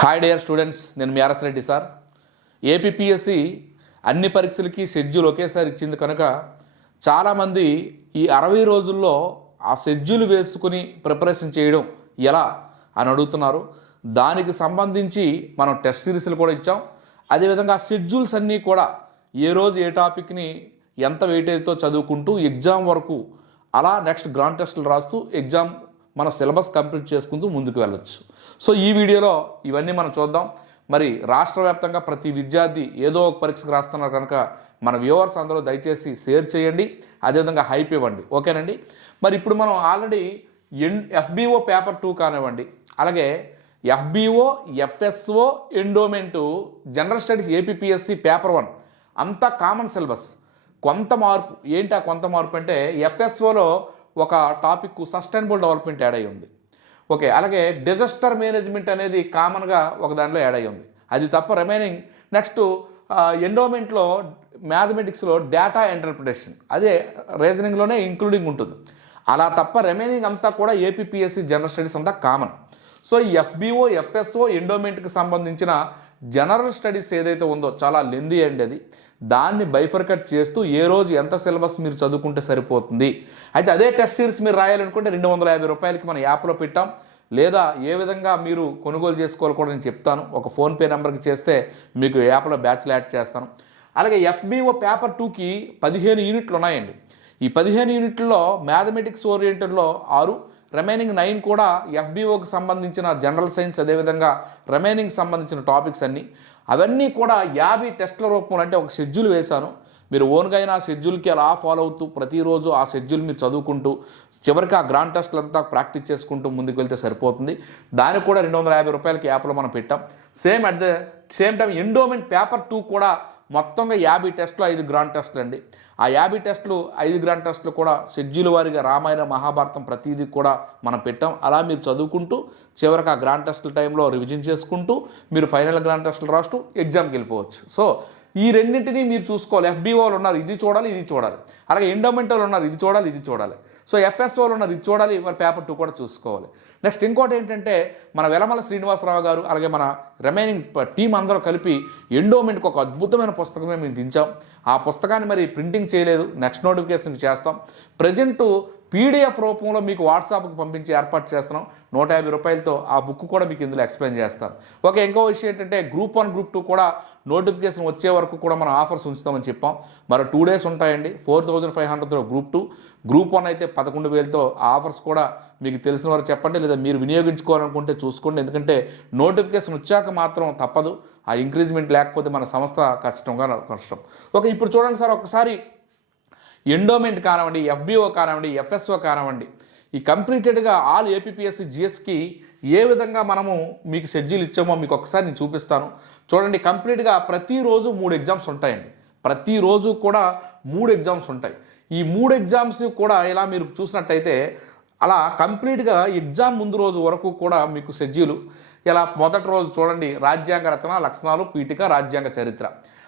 Hi dear students నేను మీ RS Reddy sir. APPSC అన్ని పరీక్షలకి షెడ్యూల్ ఒకేసారి ఇచ్చింది కనుక చాలామంది ఈ అరవై రోజుల్లో ఆ షెడ్యూల్ వేసుకుని ప్రిపరేషన్ చేయడం ఎలా అని అడుగుతున్నారు. దానికి సంబంధించి మనం టెస్ట్ సిరీస్లు కూడా ఇచ్చాం. అదేవిధంగా ఆ షెడ్యూల్స్ అన్నీ కూడా ఏ రోజు ఏ టాపిక్ని ఎంత వెయిటేజ్తో చదువుకుంటూ ఎగ్జామ్ వరకు అలా నెక్స్ట్ గ్రాండ్ టెస్టులు రాస్తూ ఎగ్జామ్ మన సిలబస్ కంప్లీట్ చేసుకుంటూ ముందుకు వెళ్ళొచ్చు. సో ఈ వీడియోలో ఇవన్నీ మనం చూద్దాం. మరి రాష్ట్ర వ్యాప్తంగా ప్రతి విద్యార్థి ఏదో ఒక పరీక్షకు రాస్తున్నారు కనుక మన వ్యూవర్స్ అందరూ దయచేసి షేర్ చేయండి. అదేవిధంగా హైప్ ఇవ్వండి. ఓకేనండి? మరి ఇప్పుడు మనం ఆల్రెడీ ఎన్ ఎఫ్బిఓ పేపర్ టూ కానివ్వండి. అలాగే FBO FSO endowment general studies APPSC paper one అంతా కామన్ సిలబస్. కొంత మార్పు ఏంటి ఆ కొంత మార్పు అంటే ఎఫ్ఎస్ఓలో ఒక టాపిక్ సస్టైనబుల్ డెవలప్మెంట్ యాడ్ అయి ఉంది. ఓకే అలాగే డిజాస్టర్ మేనేజ్మెంట్ అనేది కామన్గా ఒక దాంట్లో యాడ్ అయి ఉంది. అది తప్ప రిమైనింగ్ నెక్స్ట్ ఎండోమెంట్లో మ్యాథమెటిక్స్లో డేటా ఇంటర్ప్రిటేషన్ అదే రీజనింగ్లోనే ఇంక్లూడింగ్ ఉంటుంది. అలా తప్ప రిమైనింగ్ అంతా కూడా ఏపీపీఎస్సి జనరల్ స్టడీస్ అంతా కామన్ సో ఎఫ్బిఓ ఎఫ్ఎస్ఓ ఎండోమెంట్కి సంబంధించిన జనరల్ స్టడీస్ ఏదైతే ఉందో చాలా లెంది అండి అది. దాన్ని బైఫర్కట్ చేస్తూ ఏ రోజు ఎంత సిలబస్ మీరు చదువుకుంటే సరిపోతుంది. అయితే అదే టెస్ట్ సిరీస్ మీరు రాయాలనుకుంటే రెండు వందల యాభై రూపాయలకి మన యాప్లో పెట్టాం. లేదా ఏ విధంగా మీరు కొనుగోలు చేసుకోవాలి కూడా నేను చెప్తాను. ఒక ఫోన్పే నెంబర్కి చేస్తే మీకు యాప్లో బ్యాచ్లు యాడ్ చేస్తాను. అలాగే ఎఫ్బిఓ పేపర్ టూకి పదిహేను యూనిట్లు ఉన్నాయండి. ఈ పదిహేను యూనిట్లలో మ్యాథమెటిక్స్ ఓరియంటెడ్లో ఆరు రిమైనింగ్ నైన్ కూడా ఎఫ్బిఓకి సంబంధించిన జనరల్ సైన్స్ అదేవిధంగా రిమైనింగ్ సంబంధించిన టాపిక్స్ అన్నీ. అవన్నీ కూడా యాభై టెస్ట్ల రూపంలో అంటే ఒక షెడ్యూల్ వేశాను. మీరు ఓన్గా అయినా ఆ షెడ్యూల్కి అలా ఫాలో అవుతూ ప్రతిరోజు ఆ షెడ్యూల్ మీరు చదువుకుంటూ చివరికి ఆ గ్రాండ్ టెస్ట్లంతా ప్రాక్టీస్ చేసుకుంటూ ముందుకు వెళ్తే సరిపోతుంది. దానికి కూడా రెండు వందల యాభై రూపాయలకి యాప్లో మనం పెట్టాం. Same at the same time endowment paper two కూడా మొత్తంగా యాభై టెస్ట్లు ఐదు గ్రాండ్ టెస్ట్లు అండి ఆ యాభై టెస్టులు ఐదు గ్రాండ్ టెస్టులు కూడా షెడ్యూల్ వారిగా రామాయణ మహాభారతం ప్రతిదీ కూడా మనం పెట్టాం. అలా మీరు చదువుకుంటూ చివరికి ఆ గ్రాండ్ టెస్టుల టైంలో రివిజన్ చేసుకుంటూ మీరు ఫైనల్ గ్రాండ్ టెస్టులు రాస్తూ ఎగ్జామ్కి వెళ్ళిపోవచ్చు. సో ఈ రెండింటినీ మీరు చూసుకోవాలి. ఎఫ్బీఓలు ఉన్నారు ఇది చూడాలి ఇది చూడాలి. అలాగే ఎండోమెంటల్ ఉన్నారు ఇది చూడాలి ఇది చూడాలి. సో ఎఫ్ఎస్ఓలో ఉన్నది ఇది చూడాలి మరి పేపర్ టూ కూడా చూసుకోవాలి. నెక్స్ట్ ఇంకోటి ఏంటంటే మన వెలమల శ్రీనివాసరావు గారు అలాగే మన రిమైనింగ్ టీం అందరూ కలిపి ఎండోమెంట్కి ఒక అద్భుతమైన పుస్తకమే మేము దించాం. ఆ పుస్తకాన్ని మరి ప్రింటింగ్ చేయలేదు నెక్స్ట్ నోటిఫికేషన్ చేస్తాం. ప్రజెంట్ పీడిఎఫ్ రూపంలో మీకు వాట్సాప్కి పంపించి ఏర్పాటు చేస్తున్నాం. నూట యాభై రూపాయలతో ఆ బుక్ కూడా మీకు ఇందులో ఎక్స్ప్లెయిన్ చేస్తాను. ఓకే ఇంకో విషయం ఏంటంటే గ్రూప్ వన్ గ్రూప్ టూ కూడా నోటిఫికేషన్ వచ్చే వరకు కూడా మనం ఆఫర్స్ ఉంచుతామని చెప్పాం. మరో టూ డేస్ ఉంటాయండి ఫోర్ థౌజండ్ ఫైవ్ హండ్రెడ్తో గ్రూప్ టూ. గ్రూప్ వన్ అయితే పదకొండు వేలతో ఆ ఆఫర్స్ కూడా మీకు తెలిసిన వారు చెప్పండి లేదా మీరు వినియోగించుకోవాలనుకుంటే చూసుకోండి. ఎందుకంటే నోటిఫికేషన్ వచ్చాక మాత్రం తప్పదు ఆ ఇంక్రీజ్మెంట్ లేకపోతే మన సంస్థ కష్టంగా కష్టం ఓకే ఇప్పుడు చూడండి సార్ ఒకసారి ఎండోమెంట్ కానివ్వండి ఎఫ్బిఓ కానివ్వండి ఎఫ్ఎస్ఓ కానివ్వండి ఈ కంప్లీటెడ్గా ఆల్ ఏపీఎస్సి జిఎస్కి ఏ విధంగా మనము మీకు షెడ్యూల్ ఇచ్చామో మీకు ఒకసారి నేను చూపిస్తాను. చూడండి కంప్లీట్గా ప్రతిరోజు మూడు ఎగ్జామ్స్ ఉంటాయండి. ప్రతిరోజు కూడా మూడు ఎగ్జామ్స్ ఉంటాయి. ఈ మూడు ఎగ్జామ్స్ కూడా ఇలా మీరు చూసినట్టయితే అలా కంప్లీట్గా ఎగ్జామ్ ముందు రోజు వరకు కూడా మీకు షెడ్యూలు. ఇలా మొదటి రోజు చూడండి రాజ్యాంగ రచన లక్షణాలు పీఠిక రాజ్యాంగ చరిత్ర.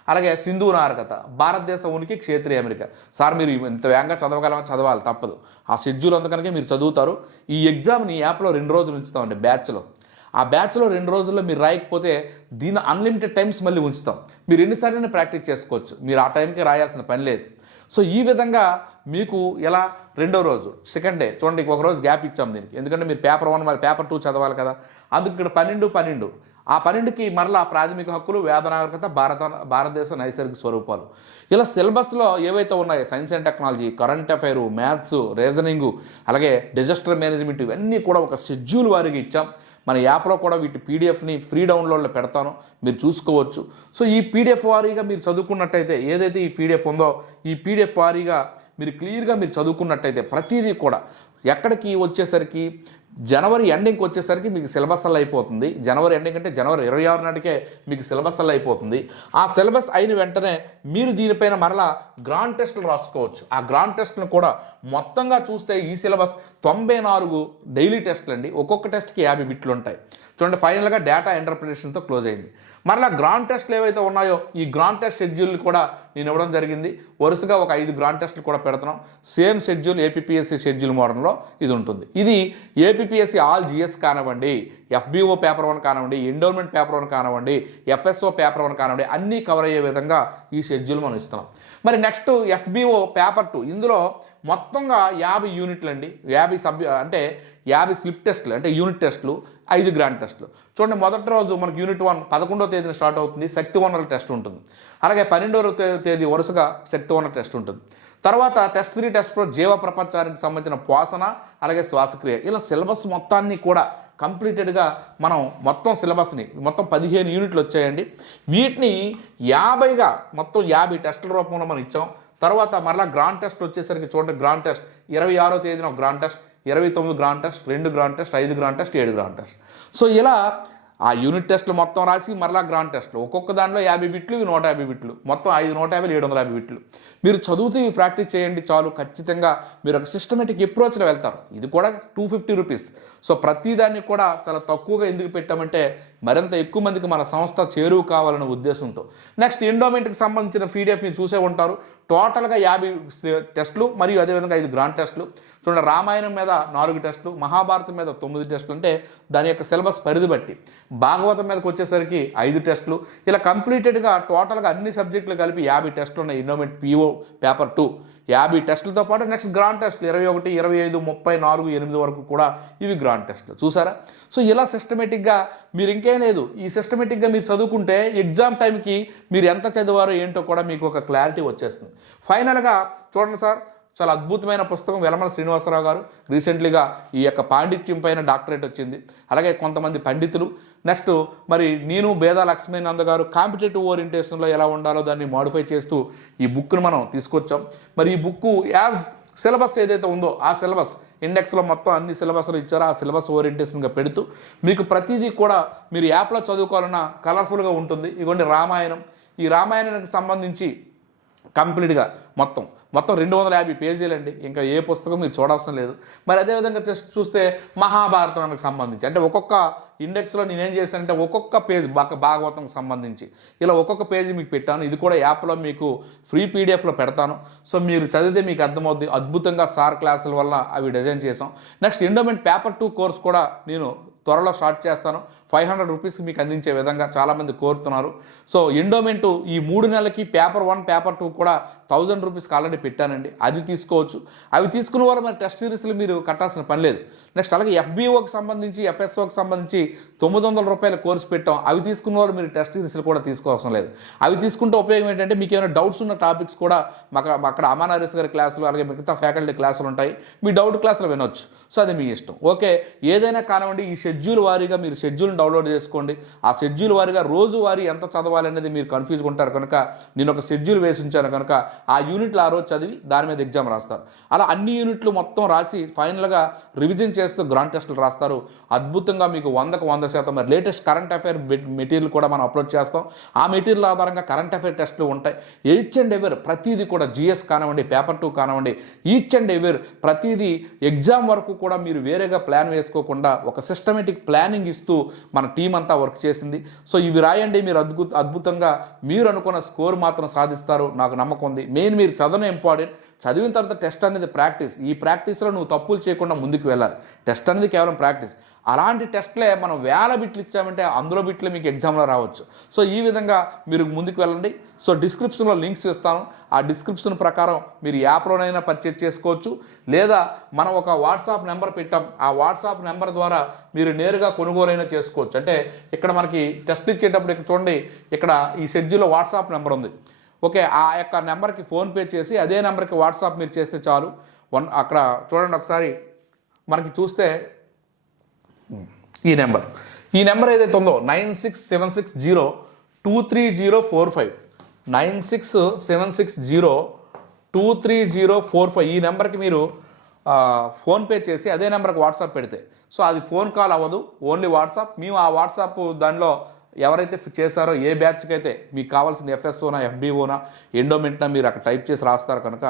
అలాగే సింధు నాగరికత భారతదేశ ఉనికి క్షేత్రీయ అమెరికా. సార్ మీరు ఇంత వేగంగా చదవగలమని చదవాలి తప్పదు. ఆ షెడ్యూల్ అందుకనికే మీరు చదువుతారు. ఈ ఎగ్జామ్ని యాప్లో రెండు రోజులు ఉంచుతామండి బ్యాచ్లో ఆ బ్యాచ్లో రెండు రోజుల్లో మీరు రాయకపోతే దీని అన్లిమిటెడ్ టైమ్స్ మళ్ళీ ఉంచుతాం. మీరు ఎన్నిసార్లు ప్రాక్టీస్ చేసుకోవచ్చు. మీరు ఆ టైంకి రాయాల్సిన పని లేదు. సో ఈ విధంగా మీకు ఎలా రెండో రోజు సెకండ్ డే చూడండి ఒక రోజు గ్యాప్ ఇచ్చాం దీనికి. ఎందుకంటే మీరు పేపర్ వన్ మరి పేపర్ టూ చదవాలి కదా. అందుకు ఇక్కడ పన్నెండు పన్నెండు. ఆ పన్నెండుకి మరలా ప్రాథమిక హక్కులు వేద నాగరికత భారత భారతదేశ నైసర్గిక స్వరూపాలు. ఇలా సిలబస్లో ఏవైతే ఉన్నాయో science and technology current affair maths reasoning అలాగే డిజాస్టర్ మేనేజ్మెంట్ ఇవన్నీ కూడా ఒక షెడ్యూల్ వారికి ఇచ్చాం. మన యాప్లో కూడా వీటి పీడిఎఫ్ని ఫ్రీ డౌన్లోడ్లో పెడతాను. మీరు చూసుకోవచ్చు. సో ఈ పీడిఎఫ్ వారీగా మీరు చదువుకున్నట్టయితే ఏదైతే ఈ పీడిఎఫ్ ఉందో ఈ పీడిఎఫ్ వారీగా మీరు క్లియర్గా మీరు చదువుకున్నట్టయితే ప్రతిదీ కూడా ఎక్కడికి వచ్చేసరికి జనవరి ఎండింగ్కి వచ్చేసరికి మీకు సిలబస్ అలా అయిపోతుంది. జనవరి ఎండింగ్ అంటే జనవరి ఇరవై ఆరు నాటికే మీకు సిలబస్ అలా అయిపోతుంది. ఆ సిలబస్ అయిన వెంటనే మీరు దీనిపైన మరలా గ్రాండ్ టెస్ట్లు రాసుకోవచ్చు. ఆ గ్రాండ్ టెస్ట్ను కూడా మొత్తంగా చూస్తే ఈ సిలబస్ తొంభై నాలుగు డైలీ టెస్ట్లు అండి. ఒక్కొక్క టెస్ట్కి యాభై బిట్లు ఉంటాయి. చూడండి ఫైనల్గా డేటా ఇంటర్ప్రిటేషన్తో క్లోజ్ అయింది. మరలా గ్రాండ్ టెస్ట్లు ఏవైతే ఉన్నాయో ఈ గ్రాండ్ టెస్ట్ షెడ్యూల్ కూడా నేను ఇవ్వడం జరిగింది. వరుసగా ఒక ఐదు గ్రాండ్ టెస్ట్లు కూడా పెడుతున్నాం. సేమ్ షెడ్యూల్ ఏపీఎస్సి షెడ్యూల్ మోడల్లో ఇది ఉంటుంది. ఇది ఏపీఎస్సి ఆల్ జిఎస్ కానివ్వండి ఎఫ్బిఓ పేపర్ వన్ కానివ్వండి ఎండోల్మెంట్ పేపర్ వన్ కానివ్వండి ఎఫ్ఎస్ఓ పేపర్ వన్ కానివ్వండి అన్నీ కవర్ అయ్యే విధంగా ఈ షెడ్యూల్ మనం ఇస్తున్నాం. మరి నెక్స్ట్ ఎఫ్బిఓ పేపర్ టూ. ఇందులో మొత్తంగా యాభై యూనిట్లు అండి యాభై సభ్యు అంటే యాభై స్లిప్ టెస్ట్లు అంటే యూనిట్ టెస్టులు ఐదు గ్రాండ్ టెస్టులు. చూడండి మొదటి రోజు మనకి యూనిట్ వన్ పదకొండవ తేదీన స్టార్ట్ అవుతుంది శక్తి వనరుల టెస్ట్ ఉంటుంది. అలాగే పన్నెండవ తేదీ వరుసగా శక్తి వనరుల టెస్ట్ ఉంటుంది. తర్వాత టెస్ట్ త్రీ టెస్ట్ ఫోర్ జీవ ప్రపంచానికి సంబంధించిన పోషణ అలాగే శ్వాసక్రియ. ఇలా సిలబస్ మొత్తాన్ని కూడా కంప్లీటెడ్గా మనం మొత్తం సిలబస్ని మొత్తం పదిహేను యూనిట్లు వచ్చాయండి. వీటిని యాభైగా మొత్తం యాభై టెస్టుల రూపంలో మనం ఇచ్చాం. తర్వాత మరలా గ్రాండ్ టెస్ట్ వచ్చేసరికి చూడండి గ్రాండ్ టెస్ట్ ఇరవై ఆరో తేదీన ఒక గ్రాండ్ టెస్ట్ ఇరవై తొమ్మిది గ్రాండ్ టెస్ట్ రెండు గ్రాండ్ టెస్ట్ ఐదు గ్రాండ్ టెస్ట్ ఏడు గ్రాండ్ టెస్ట్. సో ఇలా ఆ యూనిట్ టెస్ట్లు మొత్తం రాసి మరలా గ్రాండ్ టెస్ట్లు. ఒక్కొక్క దాంట్లో యాభై బిట్లు ఇవి నూట యాభై బిట్లు. మొత్తం ఐదు నూట యాభై ఏడు వందల యాభై బిట్లు. మీరు చదువుతూ ఇవి ప్రాక్టీస్ చేయండి చాలు ఖచ్చితంగా మీరు ఒక సిస్టమేటిక్ అప్రోచ్లో వెళ్తారు. ఇది కూడా టూ ఫిఫ్టీ రూపీస్ సో ప్రతిదాన్ని కూడా చాలా తక్కువగా ఎందుకు పెట్టామంటే మరింత ఎక్కువ మందికి మన సంస్థ చేరువు కావాలనే ఉద్దేశంతో. నెక్స్ట్ ఎండోమెంట్కి సంబంధించిన పీడిఎఫ్ మీరు చూసే ఉంటారు. టోటల్గా యాభై టెస్టులు మరియు అదేవిధంగా ఐదు గ్రాండ్ టెస్టులు చూడండి రామాయణం మీద నాలుగు టెస్టులు మహాభారతం మీద తొమ్మిది టెస్టులు అంటే దాని యొక్క సిలబస్ పరిధి బట్టి. భాగవతం మీదకి వచ్చేసరికి ఐదు టెస్టులు. ఇలా కంప్లీటెడ్గా టోటల్గా అన్ని సబ్జెక్టులు కలిపి యాభై టెస్టులు ఉన్నాయి. ఇన్నోమెంట్ పిఓ పేపర్ టూ యాభై టెస్టులతో పాటు నెక్స్ట్ గ్రాండ్ టెస్టులు ఇరవై ఒకటి ఇరవై ఐదు ముప్పై నాలుగు ఎనిమిది వరకు కూడా ఇవి గ్రాండ్ టెస్టులు చూసారా? సో ఇలా సిస్టమేటిక్గా మీరు ఇంకేం లేదు. ఈ సిస్టమేటిక్గా మీరు చదువుకుంటే ఎగ్జామ్ టైంకి మీరు ఎంత చదివారో ఏంటో కూడా మీకు ఒక క్లారిటీ వచ్చేస్తుంది. ఫైనల్గా చూడండి సార్ చాలా అద్భుతమైన పుస్తకం వెలమల శ్రీనివాసరావు గారు. రీసెంట్లీగా ఈ యొక్క పాండిత్యం పైన డాక్టరేట్ వచ్చింది. అలాగే కొంతమంది పండితులు. నెక్స్ట్ మరి నేను బేదా లక్ష్మీనంద గారు కాంపిటేటివ్ ఓరియంటేషన్లో ఎలా ఉండాలో దాన్ని మాడిఫై చేస్తూ ఈ బుక్ను మనం తీసుకొచ్చాం. మరి ఈ బుక్ యాజ్ సిలబస్ ఏదైతే ఉందో ఆ సిలబస్ ఇండెక్స్లో మొత్తం అన్ని సిలబస్లు ఇచ్చారో. ఆ సిలబస్ ఓరియంటేషన్గా పెడుతూ మీకు ప్రతిదీ కూడా మీరు యాప్లో చదువుకోవాలన్నా కలర్ఫుల్గా ఉంటుంది. ఇదిగోండి రామాయణం. ఈ రామాయణానికి సంబంధించి కంప్లీట్గా మొత్తం. మొత్తం రెండు వందల యాభై పేజీలండి. ఇంకా ఏ పుస్తకం మీరు చూడవసరం లేదు. మరి అదేవిధంగా జస్ట్ చూస్తే మహాభారతానికి సంబంధించి. అంటే ఒక్కొక్క ఇండెక్స్లో నేనేం చేశానంటే ఒక్కొక్క పేజ్ బాగా భాగవతంకి సంబంధించి. ఇలా ఒక్కొక్క పేజీ మీకు పెట్టాను. ఇది కూడా యాప్లో మీకు ఫ్రీ పీడిఎఫ్లో పెడతాను. సో మీరు చదివితే మీకు అర్థమవుద్ది. అద్భుతంగా సార్ క్లాసుల వల్ల అవి డిజైన్ చేసాం next endowment paper two course కూడా నేను త్వరలో స్టార్ట్ చేస్తాను. ఫైవ్ హండ్రెడ్ రూపీస్కి మీకు అందించే విధంగా చాలామంది కోరుతున్నారు. సో ఎండోమెంటు ఈ మూడు నెలలకి పేపర్ వన్ పేపర్ టూ కూడా థౌజండ్ రూపీస్కి ఆల్రెడీ పెట్టానండి. అది తీసుకోవచ్చు. అవి తీసుకున్న వారు మరి టెస్ట్ సిరీస్లు మీరు కట్టాల్సిన పని లేదు. నెక్స్ట్ అలాగే ఎఫ్బిఓకి సంబంధించి ఎఫ్ఎస్ఓకి సంబంధించి తొమ్మిది వందల రూపాయల కోర్సు పెట్టాం. అవి తీసుకున్న వారు మీరు టెస్ట్ సిరీస్లు కూడా తీసుకోవాల్సిన లేదు. అవి తీసుకుంటే ఉపయోగం ఏంటంటే మీకు ఏమైనా డౌట్స్ ఉన్న టాపిక్స్ కూడా మాకు అక్కడ అమానారీస్ గారి క్లాసులు అలాగే మిగతా ఫ్యాకల్టీ క్లాసులు ఉంటాయి. మీ డౌట్ క్లాసులు వినొచ్చు. సో అది మీ ఇష్టం. ఓకే ఏదైనా కానివ్వండి ఈ షెడ్యూల్ వారీగా మీరు షెడ్యూల్ డౌన్లోడ్ చేసుకోండి. ఆ షెడ్యూల్ వారిగా రోజువారీ ఎంత చదవాలి అనేది మీరు కన్ఫ్యూజ్గా ఉంటారు. కనుక నేను ఒక షెడ్యూల్ వేసి ఉంచాను. కనుక ఆ యూనిట్లు ఆ రోజు చదివి దాని మీద ఎగ్జామ్ రాస్తారు. అలా అన్ని యూనిట్లు మొత్తం రాసి ఫైనల్గా రివిజన్ చేస్తూ గ్రాండ్ టెస్టులు రాస్తారు. అద్భుతంగా మీకు వందకు వంద శాతం మరి లేటెస్ట్ కరెంట్ అఫైర్ మెటీరియల్ కూడా మనం అప్లోడ్ చేస్తాం. ఆ మెటీరియల్ ఆధారంగా కరెంట్ అఫైర్ టెస్టులు ఉంటాయి. ఈచ్ అండ్ ఎవర్ ప్రతిదీ కూడా జిఎస్ కానివ్వండి పేపర్ టూ కానివ్వండి ఈచ్ అండ్ ఎవర్ ప్రతిదీ ఎగ్జామ్ వరకు కూడా మీరు వేరేగా ప్లాన్ వేసుకోకుండా ఒక సిస్టమేటిక్ ప్లానింగ్ ఇస్తూ మన టీం అంతా వర్క్ చేసింది. సో ఇవి రాయండి మీరు అద్భుత అద్భుతంగా మీరు అనుకున్న స్కోర్ మాత్రం సాధిస్తారు. నాకు నమ్మకం ఉంది. మెయిన్ మీరు చదవడం ఇంపార్టెంట్ చదివిన తర్వాత టెస్ట్ అనేది ప్రాక్టీస్ ఈ ప్రాక్టీస్లో నువ్వు తప్పులు చేయకుండా ముందుకు వెళ్ళాలి. టెస్ట్ అనేది కేవలం ప్రాక్టీస్ అలాంటి టెస్ట్లే మనం వేల బిట్లు ఇచ్చామంటే అందులో బిట్లే మీకు ఎగ్జామ్లో రావచ్చు. సో ఈ విధంగా మీరు ముందుకు వెళ్ళండి. సో డిస్క్రిప్షన్లో లింక్స్ ఇస్తాను. ఆ డిస్క్రిప్షన్ ప్రకారం మీరు యాప్లోనైనా పర్చేజ్ చేసుకోవచ్చు. లేదా మనం ఒక వాట్సాప్ నెంబర్ పెట్టాం. ఆ వాట్సాప్ నెంబర్ ద్వారా మీరు నేరుగా కొనుగోలైనా చేసుకోవచ్చు. అంటే ఇక్కడ మనకి టెస్ట్ ఇచ్చేటప్పుడు ఇక్కడ చూడండి ఇక్కడ ఈ షెడ్యూల్లో వాట్సాప్ నెంబర్ ఉంది. ఓకే ఆ యొక్క నెంబర్కి ఫోన్పే చేసి అదే నెంబర్కి వాట్సాప్ మీరు చేస్తే చాలు. వన్ అక్కడ చూడండి ఒకసారి. మనకి చూస్తే ఈ నెంబర్. ఈ నెంబర్ ఏదైతే ఉందో nine six seven six zero two three zero four five. Nine six seven six zero two three zero four five. ఈ నెంబర్కి మీరు ఫోన్పే చేసి అదే నెంబర్కి వాట్సాప్ పెడితే. సో అది ఫోన్ కాల్ అవ్వదు ఓన్లీ వాట్సాప్. మేము ఆ వాట్సాప్ దానిలో ఎవరైతే చేశారో ఏ బ్యాచ్కి అయితే మీకు కావాల్సిన ఎఫ్ఎస్ఓనా ఎఫ్బిఓనా ఎండోమెంట్నా మీరు అక్కడ టైప్ చేసి రాస్తారు కనుక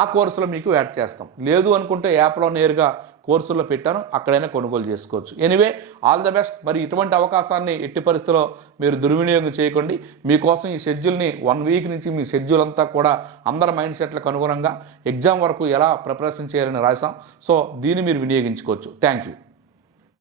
ఆ కోర్సులో మీకు యాడ్ చేస్తాం. లేదు అనుకుంటే యాప్లో నేరుగా కోర్సుల్లో పెట్టాను అక్కడైనా కొనుగోలు చేసుకోవచ్చు. Anyway all the best. మరి ఇటువంటి అవకాశాన్ని ఎట్టి పరిస్థితిలో మీరు దుర్వినియోగం చేయకండి. మీకోసం ఈ షెడ్యూల్ని వన్ వీక్ నుంచి మీ షెడ్యూల్ అంతా కూడా అందరి మైండ్ సెట్లకు అనుగుణంగా ఎగ్జామ్ వరకు ఎలా ప్రిపరేషన్ చేయాలని రాసాం సో దీన్ని మీరు వినియోగించుకోవచ్చు. Thank you.